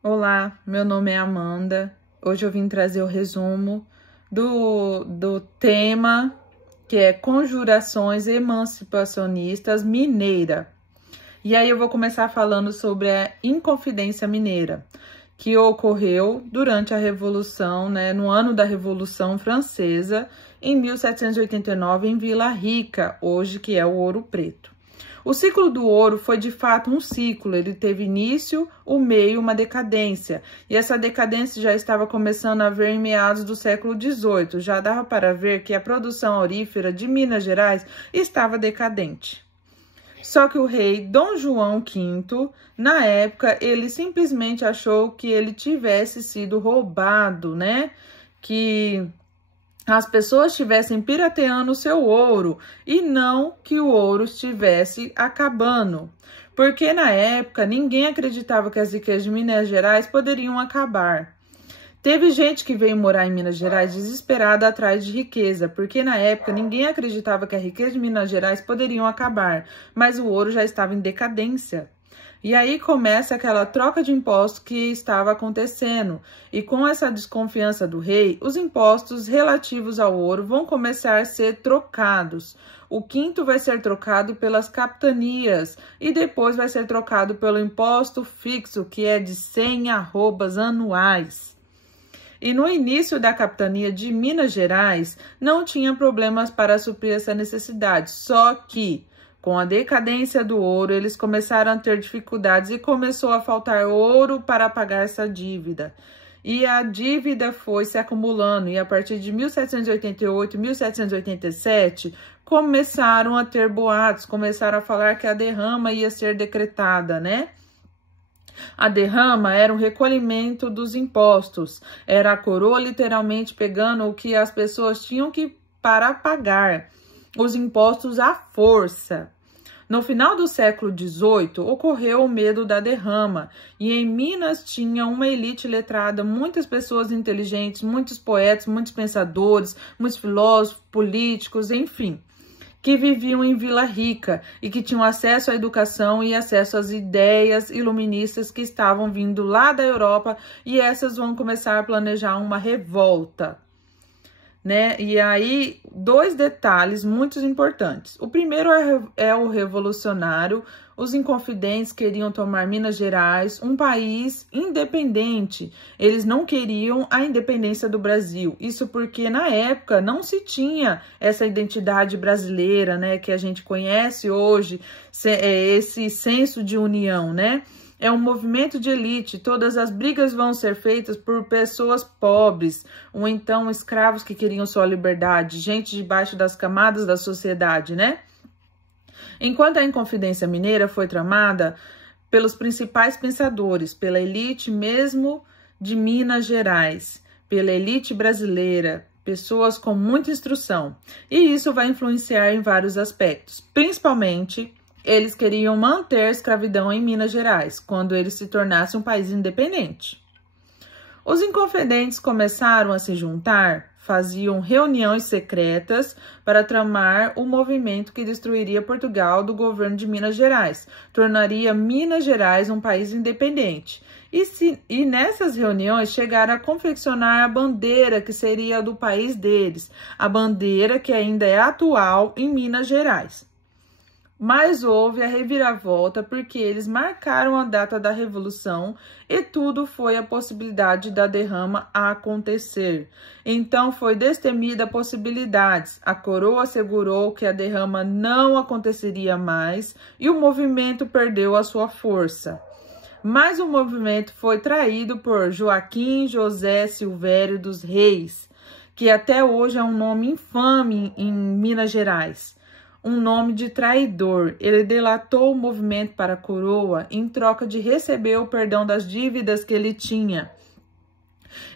Olá, meu nome é Amanda. Hoje eu vim trazer o resumo do tema que é Conjurações Emancipacionistas Mineira. E aí eu vou começar falando sobre a Inconfidência Mineira, que ocorreu durante a Revolução, no ano da Revolução Francesa, em 1789, em Vila Rica, hoje que é o Ouro Preto. O ciclo do ouro foi de fato um ciclo, ele teve início, o meio, uma decadência. E essa decadência já estava começando a ver em meados do século XVIII. Já dava para ver que a produção aurífera de Minas Gerais estava decadente. Só que o rei Dom João V, na época, ele simplesmente achou que ele tivesse sido roubado, que as pessoas estivessem pirateando o seu ouro e não que o ouro estivesse acabando. Porque na época ninguém acreditava que as riquezas de Minas Gerais poderiam acabar. Teve gente que veio morar em Minas Gerais desesperada atrás de riqueza, porque na época ninguém acreditava que a riqueza de Minas Gerais poderiam acabar, mas o ouro já estava em decadência. E aí começa aquela troca de impostos que estava acontecendo. E com essa desconfiança do rei, os impostos relativos ao ouro vão começar a ser trocados. O quinto vai ser trocado pelas capitanias e depois vai ser trocado pelo imposto fixo, que é de 100 arrobas anuais. E no início da capitania de Minas Gerais, não tinha problemas para suprir essa necessidade, só que com a decadência do ouro, eles começaram a ter dificuldades e começou a faltar ouro para pagar essa dívida. E a dívida foi se acumulando, e a partir de 1788, 1787, começaram a ter boatos, começaram a falar que a derrama ia ser decretada, A derrama era um recolhimento dos impostos, era a coroa literalmente pegando o que as pessoas tinham que para pagar, os impostos à força. No final do século XVIII, ocorreu o medo da derrama, e em Minas tinha uma elite letrada, muitas pessoas inteligentes, muitos poetas, muitos pensadores, muitos filósofos, políticos, enfim, que viviam em Vila Rica e que tinham acesso à educação e acesso às ideias iluministas que estavam vindo lá da Europa, e essas vão começar a planejar uma revolta. E aí, dois detalhes muito importantes. O primeiro é o revolucionário. Os inconfidentes queriam tomar Minas Gerais, um país independente. Eles não queriam a independência do Brasil. Isso porque, na época, não se tinha essa identidade brasileira, que a gente conhece hoje, esse senso de união, É um movimento de elite, todas as brigas vão ser feitas por pessoas pobres, ou então escravos que queriam sua liberdade, gente debaixo das camadas da sociedade, Enquanto a Inconfidência Mineira foi tramada pelos principais pensadores, pela elite mesmo de Minas Gerais, pela elite brasileira, pessoas com muita instrução, e isso vai influenciar em vários aspectos, principalmente eles queriam manter a escravidão em Minas Gerais, quando eles se tornassem um país independente. Os inconfidentes começaram a se juntar, faziam reuniões secretas para tramar o movimento que destruiria Portugal do governo de Minas Gerais, tornaria Minas Gerais um país independente. E nessas reuniões chegaram a confeccionar a bandeira que seria a do país deles, a bandeira que ainda é atual em Minas Gerais. Mas houve a reviravolta porque eles marcaram a data da Revolução e tudo foi a possibilidade da derrama a acontecer. Então foi destemida possibilidades. A coroa assegurou que a derrama não aconteceria mais e o movimento perdeu a sua força. Mas o movimento foi traído por Joaquim José Silvério dos Reis, que até hoje é um nome infame em Minas Gerais. Um nome de traidor. Ele delatou o movimento para a coroa em troca de receber o perdão das dívidas que ele tinha.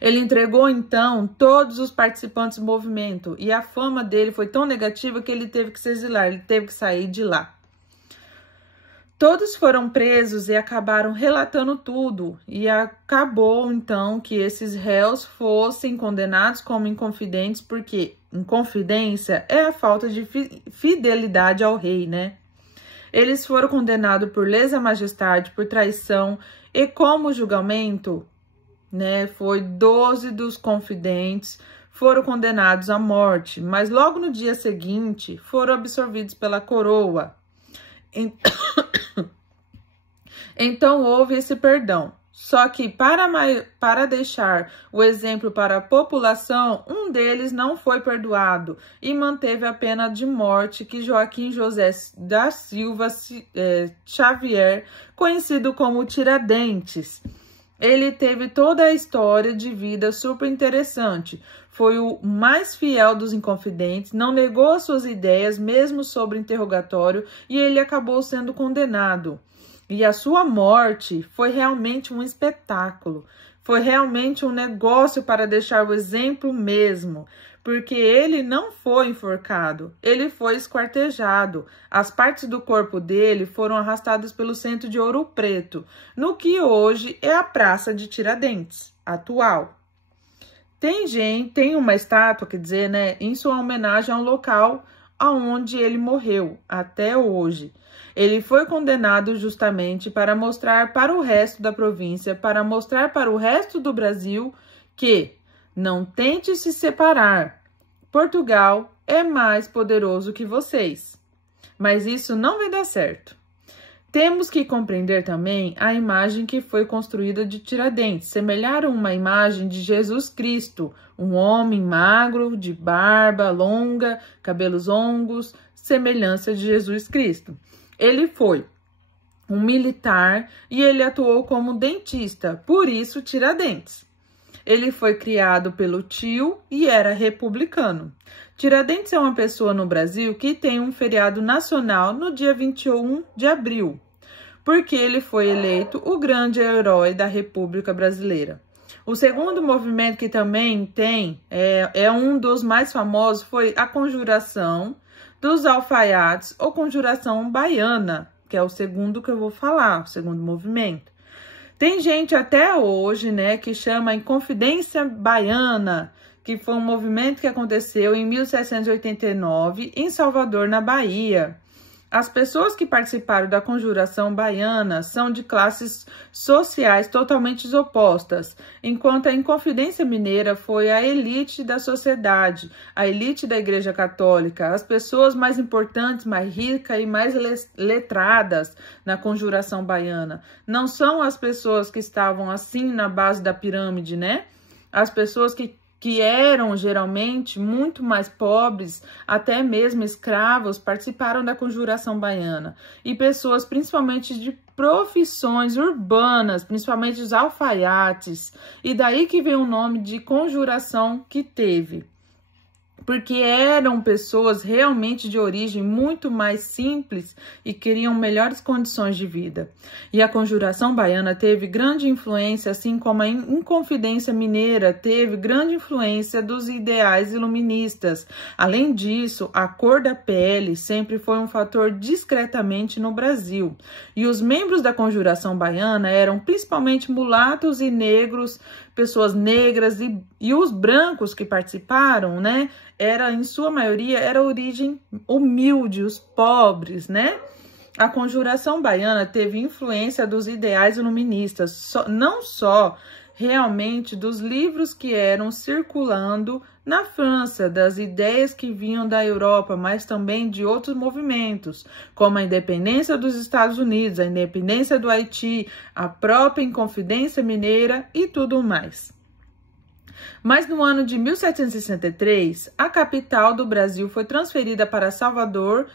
Ele entregou, então, todos os participantes do movimento e a fama dele foi tão negativa que ele teve que se exilar, ele teve que sair de lá. Todos foram presos e acabaram relatando tudo, e acabou, então, que esses réus fossem condenados como inconfidentes, porque inconfidência é a falta de fidelidade ao rei, Eles foram condenados por lesa-majestade, por traição E como julgamento, né, foi 12 dos confidentes foram condenados à morte, mas logo no dia seguinte foram absorvidos pela coroa. Então houve esse perdão. Só que para deixar o exemplo para a população, um deles não foi perdoado e manteve a pena de morte que Joaquim José da Silva Xavier, conhecido como Tiradentes. Ele teve toda a história de vida super interessante. Foi o mais fiel dos inconfidentes, não negou as suas ideias, mesmo sob interrogatório, e ele acabou sendo condenado. E a sua morte foi realmente um espetáculo, foi realmente um negócio para deixar o exemplo mesmo, porque ele não foi enforcado, ele foi esquartejado. As partes do corpo dele foram arrastadas pelo centro de Ouro Preto, no que hoje é a Praça de Tiradentes, atual. Tem uma estátua, quer dizer, né, em sua homenagem ao local aonde ele morreu, até hoje. Ele foi condenado justamente para mostrar para o resto da província, para mostrar para o resto do Brasil que não tente se separar. Portugal é mais poderoso que vocês. Mas isso não vai dar certo. Temos que compreender também a imagem que foi construída de Tiradentes. Semelharam uma imagem de Jesus Cristo, um homem magro, de barba longa, cabelos longos, semelhança de Jesus Cristo. Ele foi um militar e ele atuou como dentista, por isso Tiradentes. Ele foi criado pelo tio e era republicano. Tiradentes é uma pessoa no Brasil que tem um feriado nacional no dia 21 de abril, porque ele foi eleito o grande herói da República Brasileira. O segundo movimento que também tem, é um dos mais famosos, foi a Conjuração dos Alfaiates ou Conjuração Baiana, que é o segundo que eu vou falar, o segundo movimento. Tem gente até hoje, né, que chama Inconfidência Baiana, que foi um movimento que aconteceu em 1789 em Salvador, na Bahia. As pessoas que participaram da Conjuração Baiana são de classes sociais totalmente opostas, enquanto a Inconfidência Mineira foi a elite da sociedade, a elite da Igreja Católica, as pessoas mais importantes, mais ricas e mais letradas na Conjuração Baiana. Não são as pessoas que estavam assim na base da pirâmide, né? As pessoas que eram geralmente muito mais pobres, até mesmo escravos, participaram da Conjuração Baiana. E pessoas, principalmente de profissões urbanas, principalmente os alfaiates. E daí que vem o nome de conjuração que teve. Porque eram pessoas realmente de origem muito mais simples e queriam melhores condições de vida. E a Conjuração Baiana teve grande influência, assim como a Inconfidência Mineira teve grande influência dos ideais iluministas. Além disso, a cor da pele sempre foi um fator discretamente no Brasil. E os membros da Conjuração Baiana eram principalmente mulatos e negros, pessoas negras, e os brancos que participaram, né, em sua maioria, era origem humilde, os pobres, né? A Conjuração Baiana teve influência dos ideais iluministas, não só realmente dos livros que eram circulando na França, das ideias que vinham da Europa, mas também de outros movimentos, como a independência dos Estados Unidos, a independência do Haiti, a própria Inconfidência Mineira e tudo mais. Mas no ano de 1763, a capital do Brasil foi transferida para Salvador.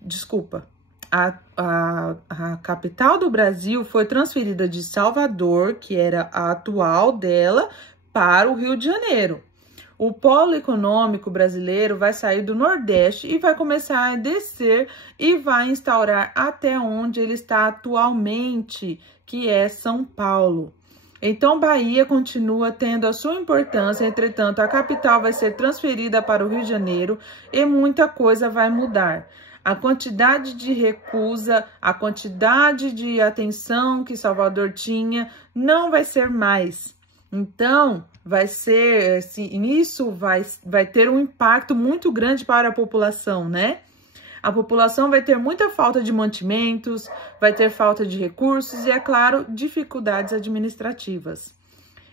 Desculpa. A capital do Brasil foi transferida de Salvador, que era a atual dela, para o Rio de Janeiro. O polo econômico brasileiro vai sair do Nordeste e vai começar a descer e vai instaurar até onde ele está atualmente, que é São Paulo. Então, Bahia continua tendo a sua importância, entretanto, a capital vai ser transferida para o Rio de Janeiro e muita coisa vai mudar. A quantidade de recusa, a quantidade de atenção que Salvador tinha, não vai ser mais. Então, vai ser, assim, isso vai ter um impacto muito grande para a população, né? A população vai ter muita falta de mantimentos, vai ter falta de recursos e, é claro, dificuldades administrativas.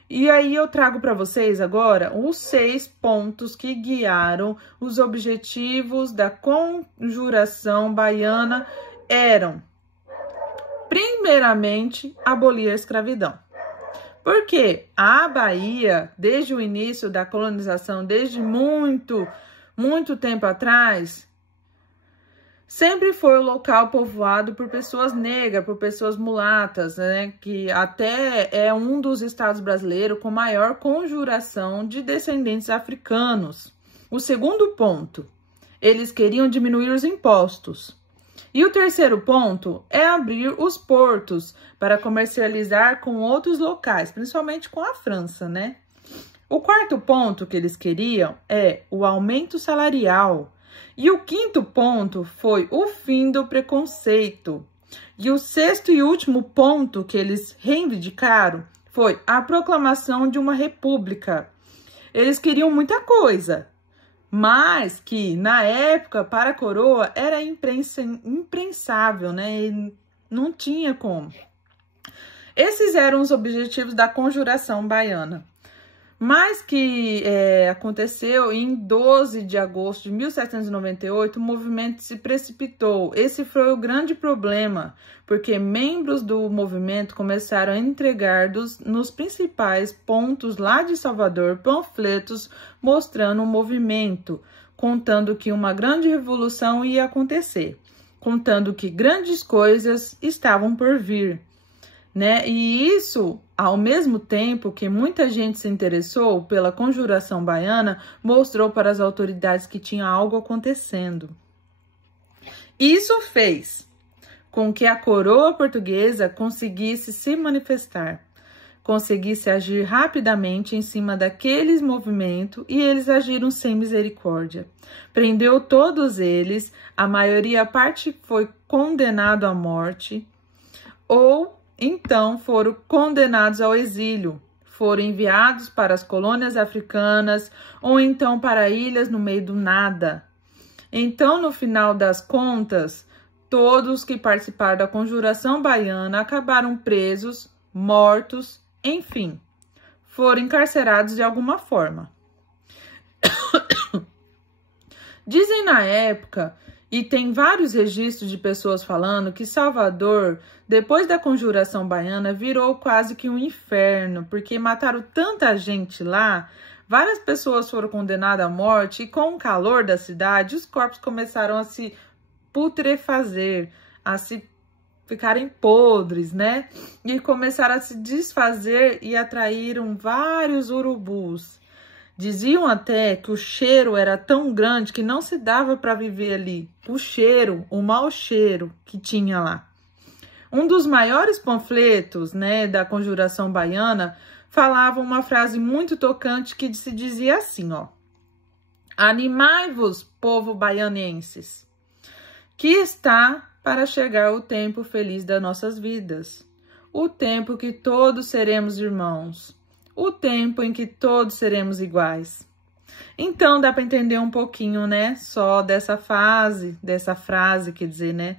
E aí eu trago para vocês agora os 6 pontos que guiaram os objetivos da Conjuração Baiana eram, primeiramente, abolir a escravidão. Porque a Bahia, desde o início da colonização, desde muito tempo atrás, sempre foi o local povoado por pessoas negras, por pessoas mulatas, né? Que até é um dos estados brasileiros com maior conjuração de descendentes africanos. O segundo ponto, eles queriam diminuir os impostos. E o terceiro ponto é abrir os portos para comercializar com outros locais, principalmente com a França, né? O quarto ponto que eles queriam é o aumento salarial. E o quinto ponto foi o fim do preconceito. E o sexto e último ponto que eles reivindicaram foi a proclamação de uma república. Eles queriam muita coisa, mas que na época para a coroa era impensável, né? E não tinha como. Esses eram os objetivos da Conjuração Baiana. Mas que aconteceu em 12 de agosto de 1798, o movimento se precipitou. Esse foi o grande problema, porque membros do movimento começaram a entregar nos principais pontos lá de Salvador panfletos mostrando o movimento, contando que uma grande revolução ia acontecer, contando que grandes coisas estavam por vir, né? E isso, ao mesmo tempo que muita gente se interessou pela Conjuração Baiana, mostrou para as autoridades que tinha algo acontecendo. Isso fez com que a coroa portuguesa conseguisse se manifestar, conseguisse agir rapidamente em cima daqueles movimentos, e eles agiram sem misericórdia. Prendeu todos eles, a maioria, a parte foi condenado à morte, ou então foram condenados ao exílio, foram enviados para as colônias africanas ou então para ilhas no meio do nada. Então, no final das contas, todos que participaram da Conjuração Baiana acabaram presos, mortos, enfim, foram encarcerados de alguma forma. Dizem na época, e tem vários registros de pessoas falando que Salvador, depois da Conjuração Baiana, virou quase que um inferno, porque mataram tanta gente lá, várias pessoas foram condenadas à morte, e com o calor da cidade, os corpos começaram a se putrefazer, a se ficarem podres, né? E começaram a se desfazer e atraíram vários urubus. Diziam até que o cheiro era tão grande que não se dava para viver ali. O cheiro, o mau cheiro que tinha lá. Um dos maiores panfletos, né, da Conjuração Baiana falava uma frase muito tocante que se dizia assim, ó: animai-vos, povo baianenses, que está para chegar o tempo feliz das nossas vidas, o tempo que todos seremos irmãos, o tempo em que todos seremos iguais. Então dá para entender um pouquinho, né, só dessa frase, quer dizer, né,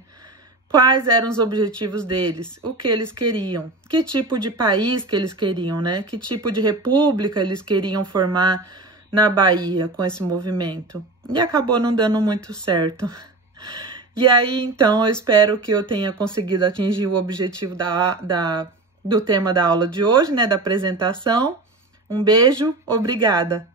quais eram os objetivos deles, o que eles queriam, que tipo de país que eles queriam, né, que tipo de república eles queriam formar na Bahia com esse movimento. E acabou não dando muito certo. E aí, então, eu espero que eu tenha conseguido atingir o objetivo do tema da aula de hoje, né, da apresentação. Um beijo, obrigada!